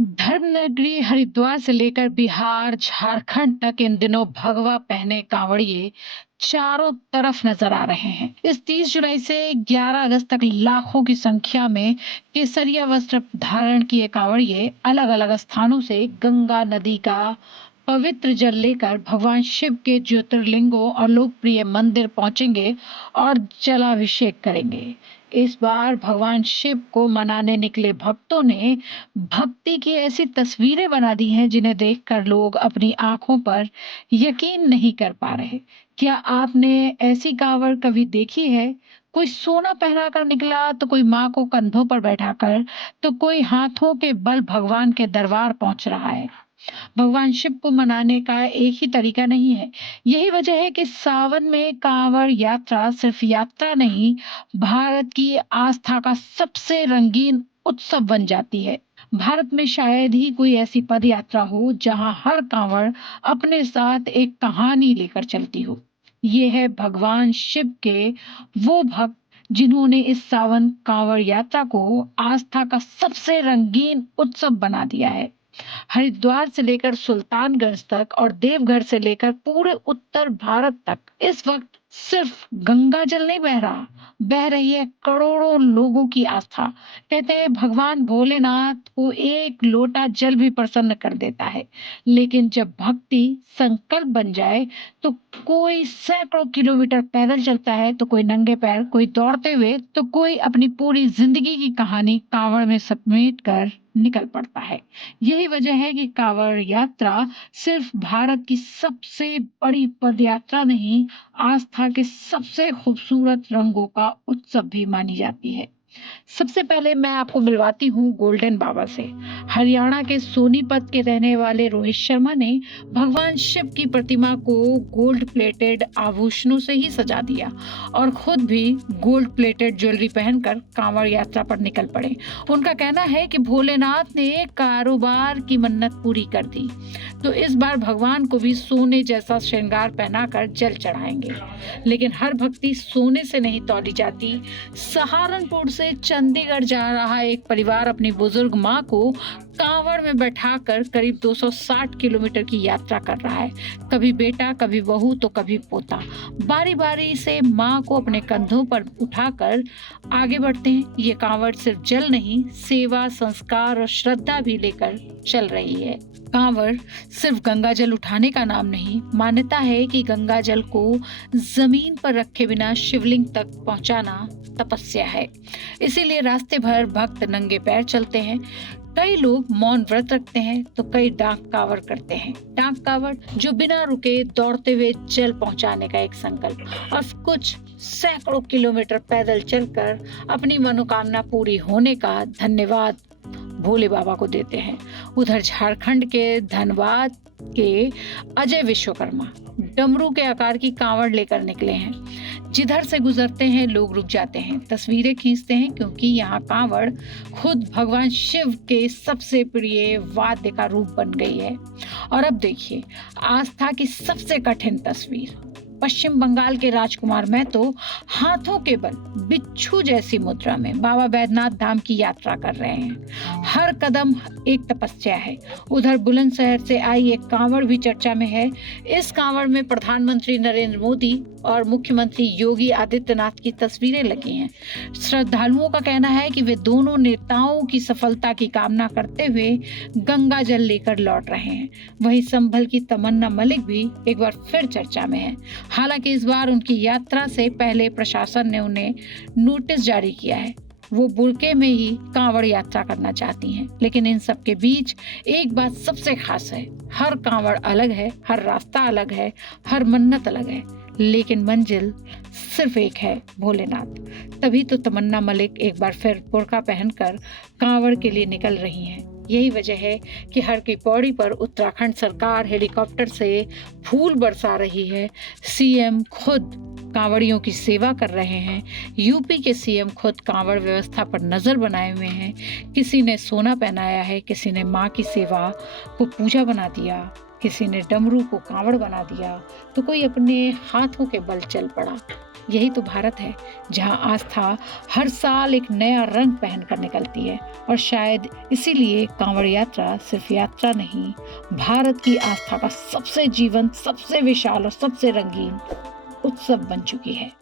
धर्मनगरी हरिद्वार से लेकर बिहार, झारखंड तक इन दिनों भगवा पहने कांवड़िए चारों तरफ नजर आ रहे हैं। इस 30 जुलाई से 11 अगस्त तक लाखों की संख्या में केसरिया वस्त्र धारण किए कांवड़िए अलग-अलग स्थानों से गंगा नदी का पवित्र जल लेकर भगवान शिव के ज्योतिर्लिंगों और लोकप्रिय मंदिर पहुंचेंगे और जलाभिषेक करेंगे। इस बार भगवान शिव को मनाने निकले भक्तों ने भक्ति की ऐसी तस्वीरें बना दी हैं जिन्हें देखकर लोग अपनी आंखों पर यकीन नहीं कर पा रहे। क्या आपने ऐसी कांवड़ कभी देखी है? कोई सोना पहना कर निकला तो कोई माँ को कंधों पर बैठाकर, तो कोई हाथों के बल भगवान के दरबार पहुंच रहा है। भगवान शिव को मनाने का एक ही तरीका नहीं है। यही वजह है कि सावन में कांवड़ यात्रा सिर्फ यात्रा नहीं, भारत की आस्था का सबसे रंगीन उत्सव बन जाती है। भारत में शायद ही कोई ऐसी पद यात्रा हो जहां हर कांवड़ अपने साथ एक कहानी लेकर चलती हो। ये है भगवान शिव के वो भक्त जिन्होंने इस सावन कांवड़ यात्रा को आस्था का सबसे रंगीन उत्सव बना दिया है। हरिद्वार से लेकर सुल्तानगंज तक और देवघर से लेकर पूरे उत्तर भारत तक इस वक्त सिर्फ गंगा जल नहीं बह रही है करोड़ों लोगों की आस्था। कहते हैं भगवान भोलेनाथ को एक लोटा जल भी प्रसन्न कर देता है, लेकिन जब भक्ति संकल्प बन जाए तो कोई सैकड़ों किलोमीटर पैदल चलता है, तो कोई नंगे पैर, कोई दौड़ते हुए, तो कोई अपनी पूरी जिंदगी की कहानी कांवड़ में समेट कर निकल पड़ता है। यही वजह है कि कांवड़ यात्रा सिर्फ भारत की सबसे बड़ी पदयात्रा नहीं, आस्था के सबसे खूबसूरत रंगों का उत्सव भी मानी जाती है। सबसे पहले मैं आपको मिलवाती हूँ गोल्डन बाबा से। हरियाणा के सोनीपत के रहने वाले रोहित शर्मा ने भगवान शिव की प्रतिमा को गोल्ड प्लेटेड आभूषणों से ही सजा दिया और खुद भी गोल्ड प्लेटेड ज्वेलरी पहनकर कांवड़ यात्रा पर निकल पड़े। उनका कहना है कि भोलेनाथ ने कारोबार की मन्नत पूरी कर दी, तो इस बार भगवान को भी सोने जैसा श्रृंगार पहनाकर जल चढ़ाएंगे। लेकिन हर भक्ति सोने से नहीं तौली जाती। सहारनपुर से चंडीगढ़ जा रहा एक परिवार अपनी बुजुर्ग माँ को कांवड़ में बैठाकर करीब 260 किलोमीटर की यात्रा कर रहा है। कभी बेटा, कभी बहू, तो कभी पोता। बारी बारी से माँ को अपने कंधों पर उठाकर आगे बढ़ते हैं। ये कांवड़ सिर्फ जल नहीं, सेवा, संस्कार और श्रद्धा भी लेकर चल रही है। कांवड़ सिर्फ गंगा जल उठाने का नाम नहीं, मान्यता है कि गंगा जल को जमीन पर रखे बिना शिवलिंग तक पहुंचाना तपस्या है। इसीलिए रास्ते भर भक्त नंगे पैर चलते हैं। कई लोग मौन व्रत रखते हैं, तो कई डाक कांवड़ करते हैं। डाक कांवड़ जो बिना रुके दौड़ते हुए जल पहुंचाने का एक संकल्प, और कुछ सैकड़ों किलोमीटर पैदल चलकर अपनी मनोकामना पूरी होने का धन्यवाद भोले बाबा को देते हैं। उधर झारखंड के धनबाद के अजय विश्वकर्मा डमरू के आकार की कांवड़ लेकर निकले हैं। जिधर से गुजरते हैं लोग रुक जाते हैं, तस्वीरें खींचते हैं, क्योंकि यहाँ कांवड़ खुद भगवान शिव के सबसे प्रिय वाद्य का रूप बन गई है। और अब देखिए आस्था की सबसे कठिन तस्वीर। पश्चिम बंगाल के राजकुमार महतो हाथों के बल बिच्छू जैसी मुद्रा में बाबा बैद्यनाथ धाम की यात्रा कर रहे हैं। हर कदम एक तपस्या है। उधर बुलंदशहर से आई एक कांवड़ भी चर्चा में है। इस कांवड़ में प्रधानमंत्री नरेंद्र मोदी और मुख्यमंत्री योगी आदित्यनाथ की तस्वीरें लगी हैं। श्रद्धालुओं का कहना है कि वे दोनों नेताओं की सफलता की कामना करते हुए गंगा जल लेकर लौट रहे हैं। वहीं संभल की तमन्ना मलिक भी एक बार फिर चर्चा में है। हालांकि इस बार उनकी यात्रा से पहले प्रशासन ने उन्हें नोटिस जारी किया है। वो बुरके में ही कांवड़ यात्रा करना चाहती हैं। लेकिन इन सब के बीच एक बात सबसे खास है, हर कांवड़ अलग है, हर रास्ता अलग है, हर मन्नत अलग है, लेकिन मंजिल सिर्फ एक है, भोलेनाथ। तभी तो तमन्ना मलिक एक बार फिर बुर्का पहनकर कांवड़ के लिए निकल रही हैं। यही वजह है कि हर की पौड़ी पर उत्तराखंड सरकार हेलीकॉप्टर से फूल बरसा रही है। सीएम खुद कांवड़ियों की सेवा कर रहे हैं। यूपी के सीएम खुद कांवड़ व्यवस्था पर नजर बनाए हुए हैं। किसी ने सोना पहनाया है, किसी ने माँ की सेवा को पूजा बना दिया, किसी ने डमरू को कांवड़ बना दिया, तो कोई अपने हाथों के बल चल पड़ा। यही तो भारत है, जहां आस्था हर साल एक नया रंग पहनकर निकलती है। और शायद इसीलिए कांवड़ यात्रा सिर्फ यात्रा नहीं, भारत की आस्था का सबसे जीवंत, सबसे विशाल और सबसे रंगीन उत्सव बन चुकी है।